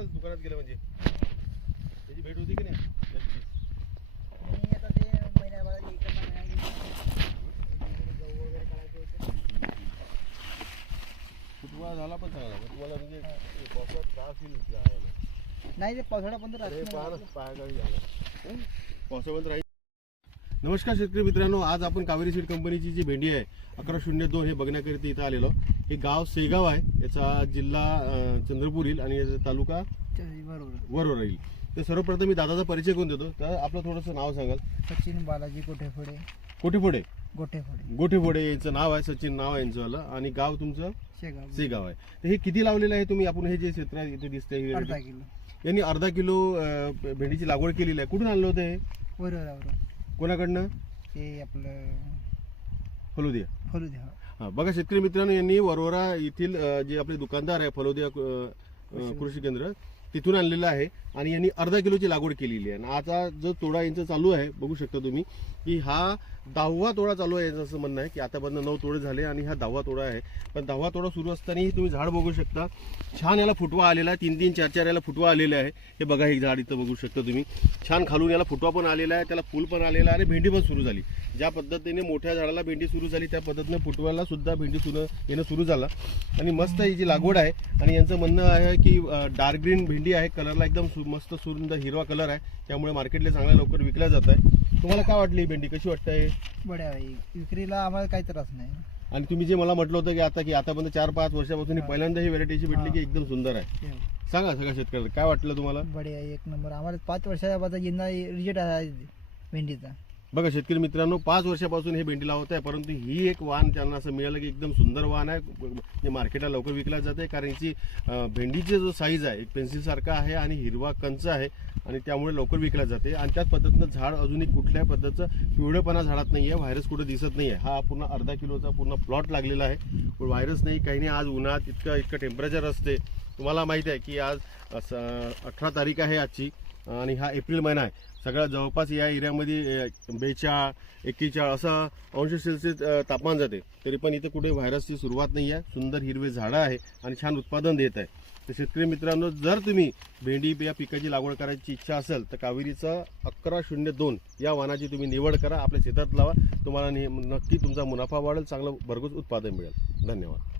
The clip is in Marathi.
ना दुकानात गेलं म्हणजे त्याची भेट होती की नाही मी आता ते महिन्याभरात इकडं गहू वगैरे करायचे होते. फुटवा झाला पण चांगला तुम्हाला म्हणजे पावसात का फील जायला नाही ते पावसाळा बंद अरे राहत पायाकाळी झाला पावसाबंद राहील. नमस्कार शेतकरी मित्रांनो, आज आपण कावेरी सीड कंपनीची जी भेंडी आहे 1102 हे बघण्याकरिता इथं आलेलो. हे गाव सेगाव आहे, याचा जिल्हा चंद्रपूर येईल आणि याचा तालुका वरोरा येईल. तर सर्वप्रथम मी दादाचा परिचय करून देतो. तर आपलं थोडंसं नाव सांगाल. सचिन बालाजी गोठेफोडे. कोठेफोडे गोठेफोडे गोठेफोडे यांचं नाव आहे, सचिन नाव आहे यांचं वालं, आणि गाव तुमचं सेगाव आहे. तर हे किती लावलेलं आहे तुम्ही? आपण हे जे क्षेत्र इथे दिसतंय अर्धा किलो. यांनी अर्धा किलो भेंडीची लागवड केलेली आहे. कुठून आणलं होतं हे? वरोरावर. कोणाकडनं? ते आपलं फलोदिया. फलुद्या. हां, बघा शेतकरी मित्रांनो, यांनी वरोरा येथील जे आपले दुकानदार आहे फलोदिया कृषी केंद्र तिथून आणलेलं आहे आणि यांनी अर्धा किलोची लागवड केलेली आहे. आणि आता जो तोडा यांचा चालू आहे बघू शकता तुम्ही की हा 10वा तोडा चालू आहे. यांचं असं म्हणणं आहे की आतापर्यंत 9 तोडे झाले आणि हा 10वा तोडा आहे. पण 10वा तोडा सुरू असतानाही तुम्ही झाड बघू शकता, छान याला फुटवा आलेला आहे. 3-3, 4-4 याला फुटवा आलेला आहे. हे बघा, हे झाड इथं बघू शकता तुम्ही, छान खालून याला फुटवा पण आलेला आहे, त्याला फुल पण आलेला आहे आणि भेंडी पण सुरू झाली. ज्या पद्धतीने मोठ्या झाडाला भेंडी सुरू झाली त्या पद्धतीने फुटव्याला सुद्धा भेंडी येणं सुरू झालं. आणि मस्त ही जी लागवड आहे. आणि यांचं म्हणणं आहे की डार्क ग्रीन भेंडी आहे, कलरला एकदम मस्त सुंदर हिरवा कलर आहे, त्यामुळे मार्केटला चांगल्या लवकर विकल्या जात आहे. तुम्हाला काय वाटली ही भेंडी, कशी वाटते? बड्या आहे, विक्रीला आम्हाला काही त्रास नाही. आणि तुम्ही जे मला म्हटलं होतं की आतापर्यंत 4-5 वर्षापासून ही पहिल्यांदा ही व्हरायटीची भेटली की एकदम सुंदर आहे. सांगा सगळ्या शेतकऱ्याला काय वाटलं तुम्हाला? बड्या आहे, एक नंबर. आम्हाला 5 वर्षापासून यंदा रिजल्ट आहे भेंडीचा. बघा शेतकरी मित्रांनो, 5 वर्षापासून हे भेंडी लावत आहे, परंतु ही एक वाण त्यांना असं मिळालं की एकदम सुंदर वाण आहे, जे मार्केटला लवकर विकल्या जाते. कारण याची भेंडीची जो साईज आहे एक पेन्सिल सारखा आहे आणि हिरवा कंच आहे आणि त्यामुळे लवकर विकल्या जाते. आणि त्याच पद्धतीनं झाड अजूनही कुठल्याही पद्धतीचं पिवळेपणा झाडात नाही आहे, व्हायरस कुठं दिसत नाही आहे. हा पूर्ण अर्धा किलोचा पूर्ण प्लॉट लागलेला आहे, पण व्हायरस नाही, काही नाही. आज उन्हात इतकं टेम्परेचर असते. तुम्हाला माहिती आहे की आज 18 तारीख आहे आजची आणि हा एप्रिल महिना आहे. सगळ्या जवळपास या एरियामध्ये 42-41 असं अंश सेल्सिअस तापमान जाते, तरी पण इथं कुठे व्हायरसची सुरुवात नाही आहे. सुंदर हिरवे झाडं आहे आणि छान उत्पादन देत आहे. तर शेतकरी मित्रांनो, जर तुम्ही भेंडी या पिकाची लागवड करायची इच्छा असेल तर कावेरीचं 1102 या वाणाची तुम्ही निवड करा, आपल्या शेतात लावा. तुम्हाला नक्की तुमचा मुनाफा वाढेल, चांगलं भरघोस उत्पादन मिळेल. धन्यवाद.